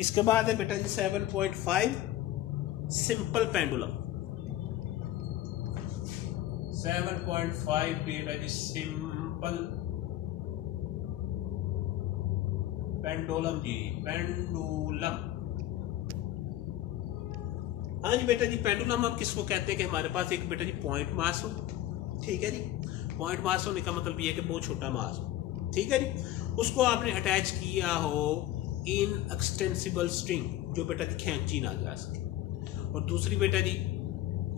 इसके बाद है बेटा जी 7.5 सिंपल पेंडुलम। 7.5 बेटा जी सिंपल पेंडुलम जी, पेंडुलम। हाँ जी बेटा जी, पेंडुलम हम किसको कहते हैं कि हमारे पास एक बेटा जी पॉइंट मास हो, ठीक है जी। पॉइंट मास होने का मतलब ये है कि बहुत छोटा मास हो, ठीक है जी। उसको आपने अटैच किया हो इन एक्सटेंसिबल स्ट्रिंग, जो बेटा जी खींची ना जा सके। और दूसरी बेटा जी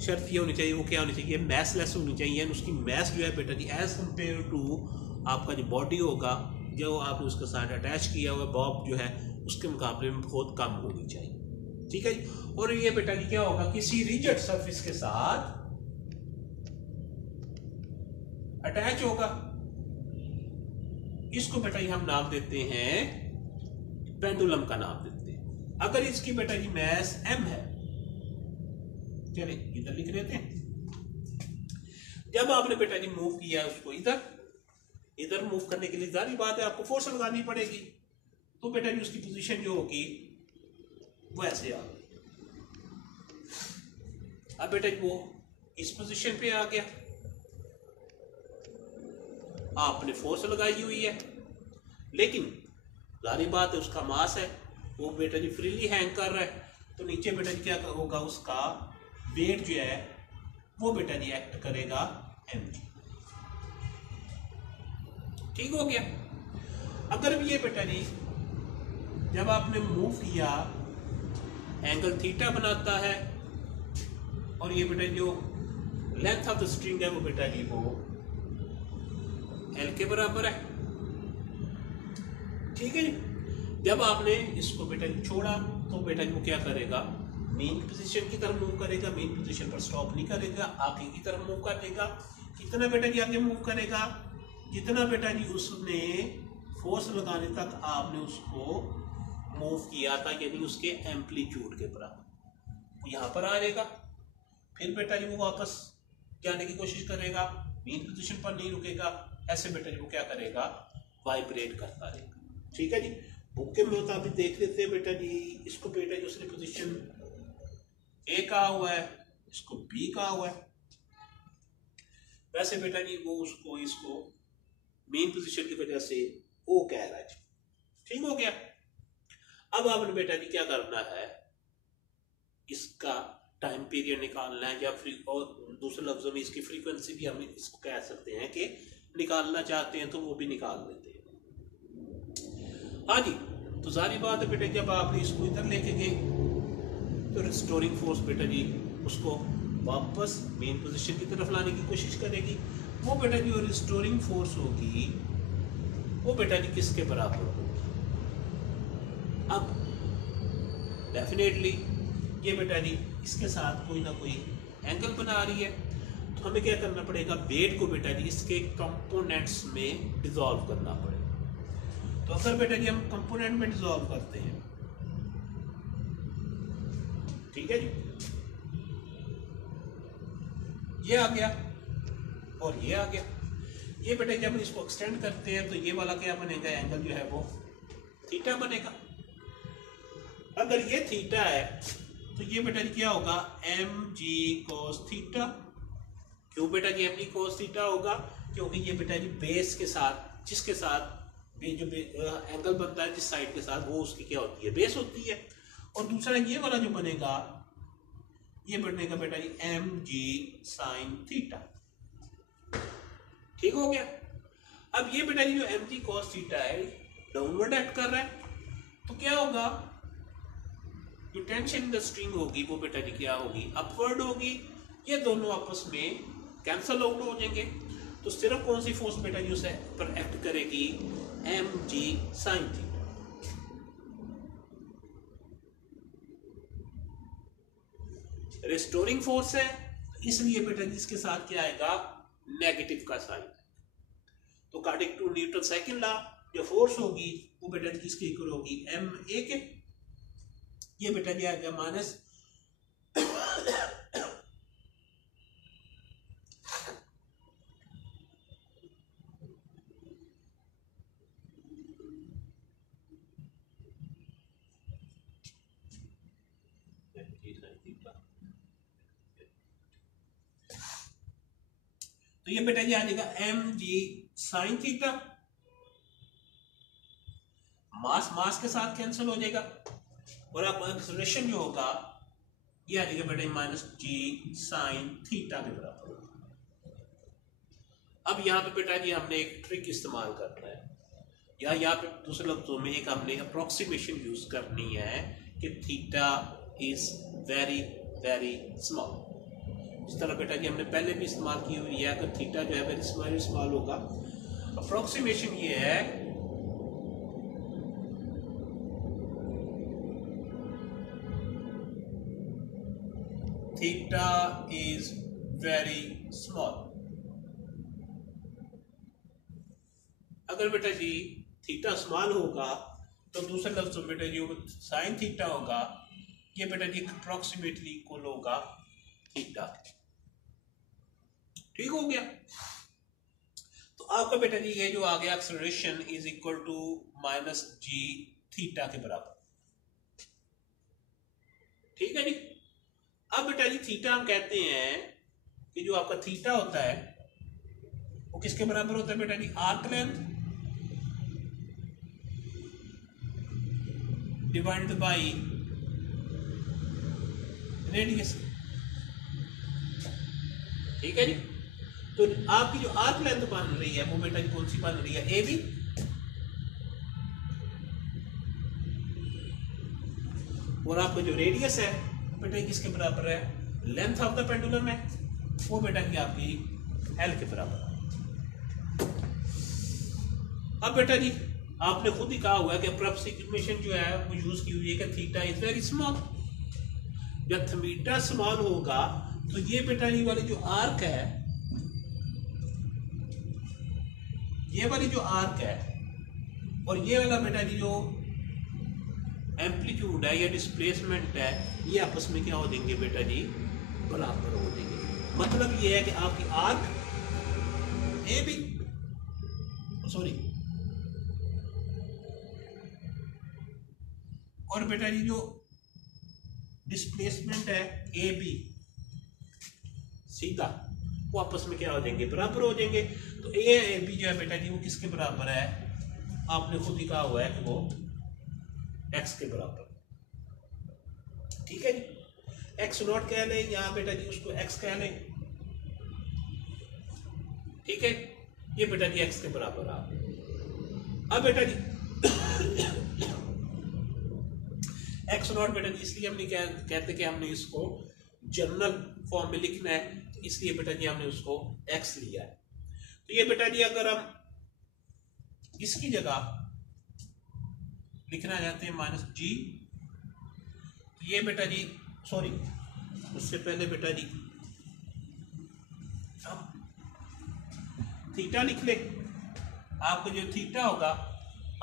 शर्त ये होनी चाहिए, वो क्या होनी चाहिए, मैसलेस होनी चाहिए। उसकी मैस जो है बेटा जी एज कम्पेयर टू आपका जो बॉडी होगा, जो आपने उसके साथ अटैच किया हुआ बॉब जो है, उसके मुकाबले में बहुत कम होनी चाहिए, ठीक है जी। और ये बेटा जी क्या होगा, किसी रिजिड सरफेस के साथ अटैच होगा। इसको बेटा जी हम नाम देते हैं, पेंडुलम का नाम देते हैं। अगर इसकी बेटा जी मैस m है, चलिए इधर लिख लेते हैं। जब आपने बेटा जी मूव किया उसको इधर मूव करने के लिए जारी बात है आपको फोर्स लगानी पड़ेगी। तो बेटा जी उसकी पोजीशन जो होगी वो ऐसे आ गई। अब बेटा जी वो इस पोजीशन पे आ गया, आपने फोर्स लगाई हुई है, लेकिन जारी बात है उसका मास है, वो बेटा जी फ्रीली हैंग कर रहा है। तो नीचे बेटा जी क्या होगा, उसका वेट जो है वो बेटा जी एक्ट करेगा mg, ठीक हो गया। अगर भी ये बेटा जी जब आपने मूव किया एंगल थीटा बनाता है, और ये बेटा जो लेंथ ऑफ द स्ट्रिंग है वो बेटा जी वो एल के बराबर है, ठीक है जी। जब आपने इसको बेटा जी छोड़ा तो बेटा जी वो क्या करेगा, मेन पोजीशन की तरफ मूव करेगा। मेन पोजीशन पर स्टॉप नहीं करेगा, आगे की तरफ मूव कर देगा। कितना बेटा जी आगे मूव करेगा, जितना बेटा जी उसने फोर्स लगाने तक आपने उसको मूव किया था, यानी उसके एम्पलीट्यूड के बराबर यहाँ पर आ जाएगा। फिर बेटा जी वो वापस जाने की कोशिश करेगा, मेन पोजीशन पर नहीं रुकेगा। ऐसे बेटा जी वो क्या करेगा, वाइब्रेट करता रहेगा, ठीक है जी। बुक के मुताबिक देख लेते हैं बेटा जी। इसको बेटा जी उसने पोजीशन ए कहा हुआ है, इसको बी कहा हुआ है। वैसे बेटा जी वो उसको इसको मेन पोजीशन की वजह से ओ कह रहा है, ठीक हो गया। अब आपने बेटा जी क्या करना है, इसका टाइम पीरियड निकालना है, या और दूसरे लफ्जों में इसकी फ्रीक्वेंसी भी हम इसको कह सकते हैं कि निकालना चाहते हैं तो वो भी निकाल देते हैं। हाँ जी, तो सारी बात है बेटा, जब आपने इसको इधर लेके गए तो रिस्टोरिंग फोर्स बेटा जी उसको वापस मेन पोजीशन की तरफ लाने की कोशिश करेगी। वो बेटा जी रिस्टोरिंग फोर्स होगी, वो बेटा जी किसके बराबर होगी। अब डेफिनेटली ये बेटा जी इसके साथ कोई ना कोई एंगल बना रही है, तो हमें क्या करना पड़ेगा, वेट को बेटा जी इसके कंपोनेंट्स में डिसॉल्व करना पड़ेगा। तो अगर बेटा जी हम कंपोनेंट में डिसॉल्व करते हैं, ठीक है जी, ये आ गया और ये आ गया। ये बेटा जब हम इसको एक्सटेंड करते हैं तो ये वाला क्या बनेगा, एंगल जो है वो थीटा बनेगा। अगर ये थीटा है तो ये बेटा जी क्या होगा, एम जी कोस थीटा। क्यों बेटा जी एम जी कोस थीटा होगा, क्योंकि ये बेटा जी बेस के साथ, जिसके साथ जो एंगल बनता है जिस साइड के साथ, वो उसकी क्या होती है, बेस होती है। और दूसरा ये वाला जो बनेगा, ये बनेगा बेटा जी एम जी साइन थीटा, ठीक हो गया। अब ये बेटा जी जो एम जी कॉस थीटा है डाउनवर्ड एक्ट कर रहा है, तो क्या होगा, जो टेंशन इन द स्ट्रिंग होगी वो बेटा जी क्या होगी, अपवर्ड होगी। ये दोनों आपस में कैंसल आउट हो जाएंगे। तो सिर्फ कौन सी फोर्स बेटा जी उसे पर एक्ट करेगी, M G sine theta. Restoring force है, इसलिए बेटा जी इसके साथ क्या आएगा, नेगेटिव का साइन। तो according to Newton second law जो फोर्स होगी वो बेटा जी किसके इक्वल होगी, एम ए के। ये बेटा जी आ गया माइनस तो ये बेटा जी आ जाएगा एम जी साइन थीटा, मास मास के साथ कैंसिल हो जाएगा, और आपका एक्सेलरेशन जो होगा ये आ जाएगा बेटा माइनस जी साइन थीटा के बराबर। अब यहाँ पे बेटा जी हमने एक ट्रिक इस्तेमाल करना है, या यहाँ पे दूसरे लफ्जों में एक हमने अप्रोक्सीमेशन यूज करनी है कि theta is very very small. इस तरह बेटा जी हमने पहले भी इस्तेमाल की हुई है, अगर थीटा जो है वेरी स्मॉल होगा। अप्रोक्सीमेशन ये है थीटा इज वेरी स्मॉल। अगर बेटा जी थीटा स्मॉल होगा तो दूसरे लफ्जों में बेटा जी साइन थीटा होगा, ये बेटा जी अप्रोक्सीमेटली इक्वल होगा थीटा। ठीक हो गया। तो आपका बेटा जी ये जो आ गया acceleration is equal to minus G theta के बराबर। ठीक है जी। अब बेटा जी थीटा हम कहते हैं कि जो आपका थीटा होता है वो किसके बराबर होता है बेटा जी, arc length divided by radius. ठीक है जी। तो आपकी जो आर्क लेंथ बन रही है वो बेटा जी कौन सी बन रही है, ए बी। और आपका जो रेडियस है बेटा किसके बराबर है, लेंथ ऑफ द पेंडुलम है, वो बेटा जी आपकी एल के बराबर है। अब बेटा जी आपने खुद ही कहा हुआ है कि अप्रोक्सीमेशन जो है वो यूज की हुई है कि थीटा इज वेरी स्मॉल। जब थीटा स्मॉल होगा तो ये बेटा जी वाली जो आर्क है, ये वाली जो आर्क है और ये वाला बेटा जी जो एम्पलीट्यूड है या डिस्प्लेसमेंट है, ये आपस में क्या हो जाएंगे बेटा जी, बराबर हो जाएंगे। मतलब ये है कि आपकी आर्क ए बी सॉरी और बेटा जी जो डिस्प्लेसमेंट है ए बी सीधा, वो आपस में क्या हो जाएंगे, बराबर हो जाएंगे। तो ए बी जो है बेटा जी वो किसके बराबर है, आपने खुद ही कहा हुआ है कि वो एक्स के बराबर। ठीक है जी। एक्स नॉट कह लें यहाँ बेटा जी उसको एक्स कह लें। ठीक है, ये बेटा जी एक्स के बराबर आ। अब बेटा जी एक्स नॉट बेटा जी इसलिए हमने क्या कहते कि हमने इसको जनरल फॉर्म में लिखना है, तो इसलिए बेटा जी हमने उसको एक्स लिया है। तो ये बेटा जी अगर हम इसकी जगह लिखना चाहते हैं माइनस जी, तो ये बेटा जी सॉरी उससे पहले बेटा जी थीटा लिख ले। आपको जो थीटा होगा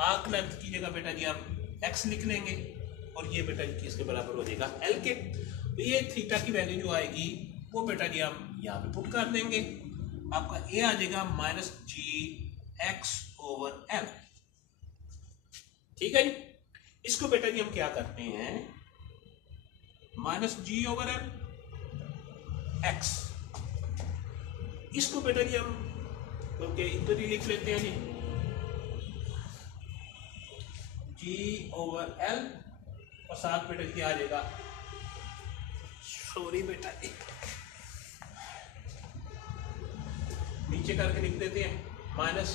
आर्क लेंथ की जगह बेटा जी हम एक्स लिख लेंगे और ये बेटा जी किसके बराबर हो जाएगा, एल के। तो ये थीटा की वैल्यू जो आएगी वो बेटा जी हम यहाँ पे पुट कर देंगे। आपका ए आ जाएगा माइनस जी एक्स ओवर एल। ठीक है जी। इसको बेटा जी हम क्या करते हैं, माइनस जी ओवर एल एक्स, इसको बेटा जी हम ओके इधर ही लिख लेते हैं जी ओवर एल और साथ बेटा जी आ जाएगा, सॉरी बेटा जी नीचे करके लिख देते हैं माइनस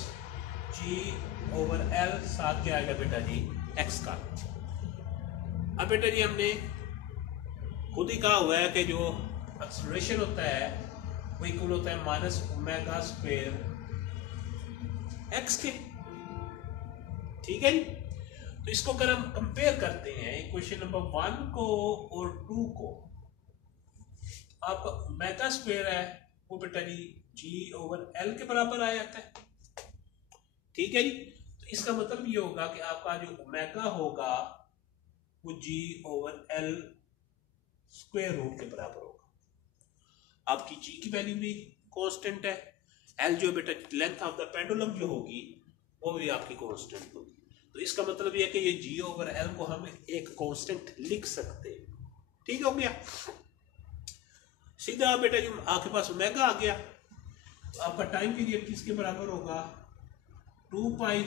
जी ओवर एल, साथ क्या आएगा बेटा जी एक्स का। अब बेटा जी हमने खुद ही कहा हुआ है कि जो एक्सेलरेशन होता है वो इक्वल होता है माइनस ओमेगा स्क्वायर एक्स के। ठीक है जी। तो इसको अगर हम कंपेयर करते हैं इक्वेशन नंबर 1 को और 2 को, आपका ओमेगा स्क्वायर है वो बेटा जी जी ओवर एल के बराबर आ जाता है। ठीक है जी। तो इसका मतलब ये होगा कि आपका जो ओमेगा होगा वो जी ओवर एल स्क्वायर रूट के बराबर होगा। आपकी जी की वैल्यू भी कांस्टेंट है, एल जो बेटा लेंथ ऑफ द पेंडुलम जो होगी वो भी आपकी कांस्टेंट होगी। तो इसका मतलब ये है कि ये जी ओवर एल को हम एक कांस्टेंट लिख सकते हैं। ठीक हो गया। सीधा बेटा जी आपके पास ओमेगा आ गया। तो आपका टाइम पीरियड किसके बराबर होगा, 2 पाई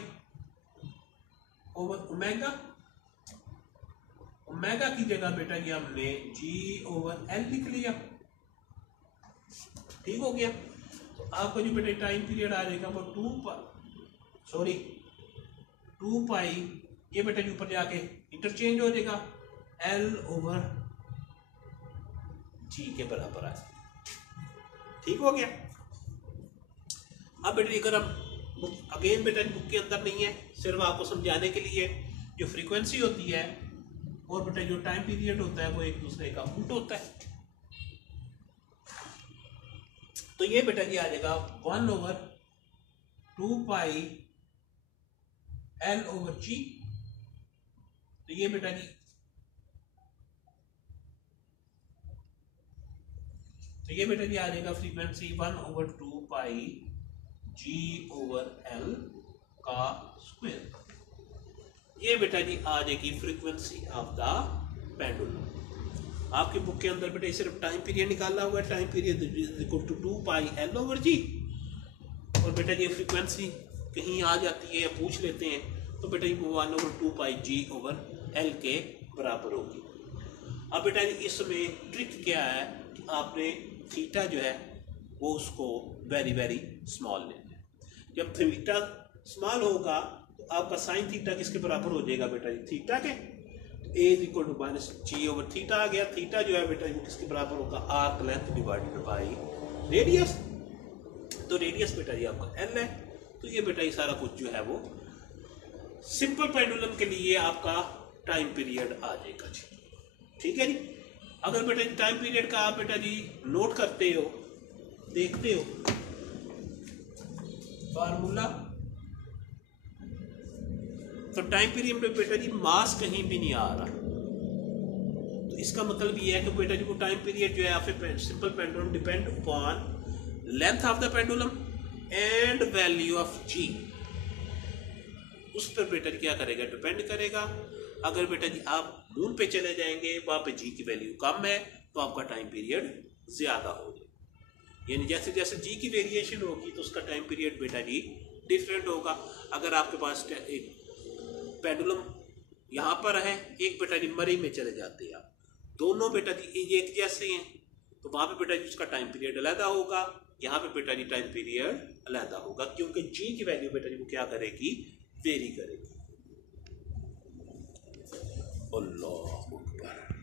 ओवर ओमेगा। ओमेगा की जगह बेटा ये हमने G ओवर L लिख लिया, ठीक हो गया। तो आपका जो बेटा टाइम पीरियड आ जाएगा वो 2 पाई, ये बेटा जी ऊपर जाके इंटरचेंज हो जाएगा, L ओवर G के बराबर आ जाएगा, ठीक हो गया। अब बेटा अगर हम अगेन बेटा बुक के अंदर नहीं है, सिर्फ आपको समझाने के लिए, जो फ्रीक्वेंसी होती है और बेटा जो टाइम पीरियड होता है वो एक दूसरे का उल्ट होता है। तो ये बेटा जी आ जाएगा 1 over 2 pi L over G। तो ये बेटा जी आ जाएगा frequency 1 over 2 pi G over L का स्क्वायर। ये बेटा जी आ जाएगी फ्रीक्वेंसी ऑफ द पेंडुलम। आपकी बुक के अंदर बेटा सिर्फ टाइम पीरियड निकाला हुआ है, time period equal to 2 pi L over G। और बेटा जी फ्रीक्वेंसी कहीं आ जाती है या पूछ लेते हैं तो बेटा जी 1 over 2 pi G over L के बराबर होगी। अब बेटा जी इसमें ट्रिक क्या है कि आपने थीटा जो है वो उसको वेरी वेरी स्मॉल लेना है। जब थीटा स्मॉल होगा तो आपका साइन थीटा किसके बराबर हो जाएगा बेटा जी, थीटा के। तो a is equal to minus G over theta आ गया। थीटा जो है बेटा वो किसके बराबर होगा, arc length divided by radius. तो रेडियस बेटा जी आपका L है। तो ये बेटा ये सारा कुछ जो है वो सिंपल पेंडुलम के लिए आपका टाइम पीरियड आ जाएगा जी, ठीक है जी। अगर बेटा टाइम पीरियड का आप बेटा जी नोट करते हो, देखते हो फार्मूला, तो टाइम पीरियड में बेटा जी मास कहीं भी नहीं आ रहा। तो इसका मतलब ये है कि बेटा जी वो टाइम पीरियड जो है आपके simple pendulum depend upon length of the pendulum and value of G। उस पर बेटा जी क्या करेगा, डिपेंड करेगा। अगर बेटा जी आप मून पे चले जाएंगे, वहां पे G की वैल्यू कम है तो आपका टाइम पीरियड ज्यादा हो जाएगा। यानी जैसे जैसे G की वेरिएशन होगी तो उसका टाइम पीरियड बेटा जी डिफरेंट होगा। अगर आपके पास एक पेंडुलम यहाँ पर है, एक बेटा जी मरी में चले जाते हैं आप, दोनों बेटा जी एक जैसे हैं, तो वहां पे बेटा जी उसका टाइम पीरियड अलग होगा, यहाँ पे बेटा जी टाइम पीरियड अलग होगा, क्योंकि G की वैल्यू बेटा जी वो क्या करेगी, वेरी करेगी। अल्लाह अकबर।